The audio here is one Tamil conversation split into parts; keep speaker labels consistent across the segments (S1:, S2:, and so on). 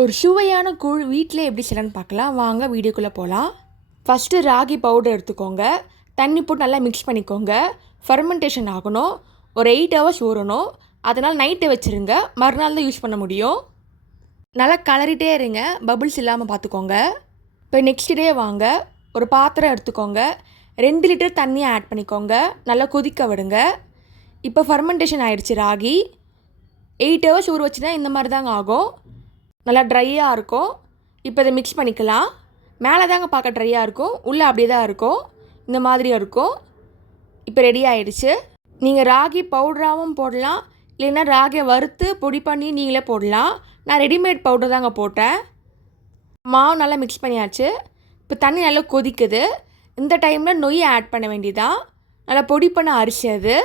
S1: ஒரு சுவையான கூழ் வீட்டில் எப்படி செய்யலான்னு பார்க்கலாம். வாங்க வீடியோக்குள்ளே போகலாம் ஃபஸ்ட்டு ராகி பவுடர் எடுத்துக்கோங்க. தண்ணி போட்டு நல்லா மிக்ஸ் பண்ணிக்கோங்க. ஃபர்மெண்டேஷன் ஆகணும். ஒரு எயிட் ஹவர்ஸ் ஊறணும். அதனால் நைட்டை வச்சுருங்க. மறுநாள் தான் யூஸ் பண்ண முடியும். நல்லா கலரிட்டே இருங்க. பபுள்ஸ் இல்லாமல் பார்த்துக்கோங்க. இப்போ நெக்ஸ்ட் டே வாங்க. ஒரு பாத்திரம் எடுத்துக்கோங்க. ரெண்டு லிட்டர் தண்ணியை ஆட் பண்ணிக்கோங்க. நல்லா கொதிக்க விடுங்க. இப்போ ஃபர்மெண்டேஷன் ஆயிடுச்சு ராகி. எயிட் ஹவர்ஸ் ஊற வச்சுனா இந்த மாதிரி தாங்க ஆகும். நல்லா ட்ரையாக இருக்கும். இப்போ இதை மிக்ஸ் பண்ணிக்கலாம். மேலே தாங்க பார்க்க ட்ரையாக இருக்கும். உள்ளே அப்படியே தான் இருக்கும். இந்த மாதிரி இருக்கும். இப்போ ரெடி ஆயிடுச்சு. நீங்கள் ராகி பவுடராகவும் போடலாம். இல்லைன்னா ராகியை வறுத்து பொடி பண்ணி நீங்களே போடலாம். நான் ரெடிமேட் பவுடர் தாங்க போட்டேன். மாவு நல்லா மிக்ஸ் பண்ணியாச்சு. இப்போ தண்ணி நல்லா கொதிக்குது. இந்த டைமில் நொய்யை ஆட் பண்ண வேண்டியதான் நல்லா பொடி பண்ண அரிசி அது.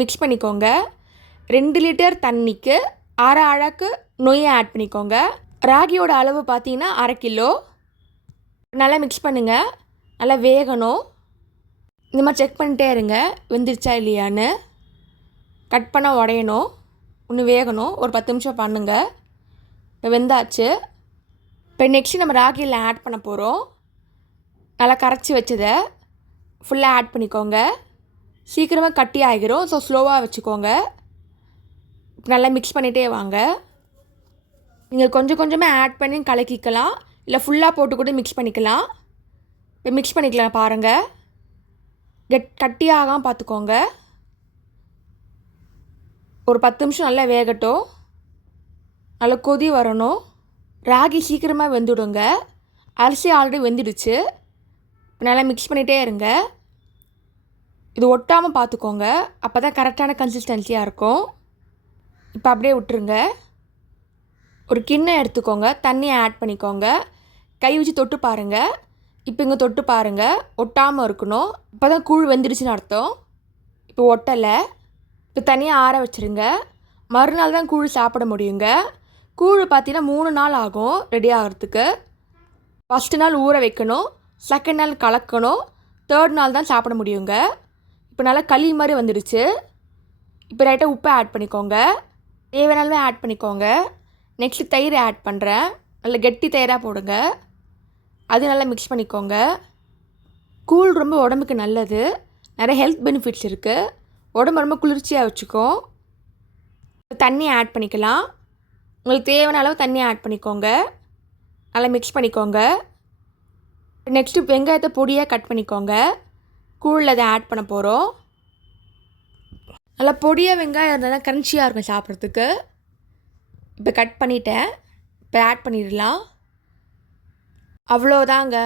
S1: மிக்ஸ் பண்ணிக்கோங்க. ரெண்டு லிட்டர் தண்ணிக்கு அரை அழகு நொய்யை ஆட் பண்ணிக்கோங்க. ராகியோட அளவு பார்த்தீங்கன்னா அரை கிலோ. நல்லா மிக்ஸ் பண்ணுங்கள் நல்லா வேகணும். இந்த மாதிரி செக் பண்ணிட்டே இருங்க. வெந்துருச்சா இல்லையான்னு. கட் பண்ண உடையணும். ஒன்று வேகணும். ஒரு பத்து நிமிஷம் பண்ணுங்கள் இப்போ வெந்தாச்சு. இப்போ நெக்ஸ்ட்டு நம்ம ராகியில் ஆட் பண்ண போகிறோம் நல்லா கரைச்சி வச்சதை ஃபுல்லாக ஆட் பண்ணிக்கோங்க. சீக்கிரமாக கட்டி ஆகிரும் ஸோ ஸ்லோவாக வச்சுக்கோங்க. நல்லா மிக்ஸ் பண்ணிகிட்டே வாங்க. நீங்கள் கொஞ்சம் கொஞ்சமாக ஆட் பண்ணி கலக்கிக்கலாம். இல்லை ஃபுல்லாக போட்டு கூட மிக்ஸ் பண்ணிக்கலாம். இப்போ மிக்ஸ் பண்ணிக்கலாம் பாருங்கள் கெட் கட்டியாகாமல் பார்த்துக்கோங்க. ஒரு பத்து நிமிஷம் நல்லா வேகட்டும். நல்லா கொதி வரணும். ராகி சீக்கிரமாக வெந்துடுங்க. அரிசி ஆல்ரெடி வெந்துடுச்சு. இப்போ நல்லா மிக்ஸ் பண்ணிகிட்டே இருங்க. இது ஒட்டாமல் பார்த்துக்கோங்க. அப்போ தான் கரெக்டான கன்சிஸ்டன்சியாக இருக்கும். இப்போ அப்படியே விட்டுருங்க. ஒரு கிண்ணம் எடுத்துக்கோங்க. தண்ணியை ஆட் பண்ணிக்கோங்க. கை வச்சு தொட்டு பாருங்கள் இப்போ இங்கே தொட்டு பாருங்கள் ஒட்டாமல் இருக்கணும். இப்போ தான் கூழ் வெந்துடுச்சுன்னு அர்த்தம். இப்போ ஒட்டலை. இப்போ தனியாக ஆற வச்சுருங்க. மறுநாள் தான் கூழ் சாப்பிட முடியுங்க. கூழ் பார்த்தீங்கன்னா மூணு நாள் ஆகும் ரெடி ஆகிறதுக்கு. ஃபஸ்ட்டு நாள் ஊற வைக்கணும். செகண்ட் நாள் கலக்கணும். தேர்ட் நாள் தான் சாப்பிட முடியுங்க. இப்போ நல்லா களி மாதிரி வந்துடுச்சு. இப்போ ரைட்டாக உப்பை ஆட் பண்ணிக்கோங்க. தேவையானவே ஆட் பண்ணிக்கோங்க. நெக்ஸ்ட்டு தயிர் ஆட் பண்ணுறேன் நல்ல கெட்டி தயிராக போடுங்க. அது நல்லா மிக்ஸ் பண்ணிக்கோங்க. கூழ் ரொம்ப உடம்புக்கு நல்லது. நிறைய ஹெல்த் பெனிஃபிட்ஸ் இருக்குது உடம்பு ரொம்ப குளிர்ச்சியாக வச்சுக்கும் தண்ணி ஆட் பண்ணிக்கலாம். உங்களுக்கு தேவையான அளவு தண்ணி ஆட் பண்ணிக்கோங்க. நல்லா மிக்ஸ் பண்ணிக்கோங்க. நெக்ஸ்ட்டு வெங்காயத்தை பொடியாக கட் பண்ணிக்கோங்க. கூழில் அதை ஆட் பண்ண போகிறோம் நல்லா பொடியாக வெங்காயம் இருந்தால் தான் கிரன்ச்சியாக இருக்கும் சாப்பிட்றதுக்கு. இப்போ கட் பண்ணிட்டேன். இப்போ ஆட் பண்ணிடலாம். அவ்வளோதாங்க.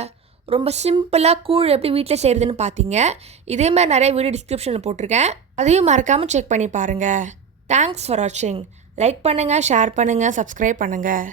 S1: ரொம்ப சிம்பிளாக கூழ் எப்படி வீட்டில் செய்கிறதுன்னு பார்த்தீங்க இதே மாதிரி நிறைய வீடியோ டிஸ்கிரிப்ஷனில் போட்டிருக்கேன். அதையும் மறக்காமல் செக் பண்ணி பாருங்கள் தேங்க்ஸ் ஃபார் வாட்சிங் லைக் பண்ணுங்கள் ஷேர் பண்ணுங்கள் சப்ஸ்கிரைப் பண்ணுங்கள்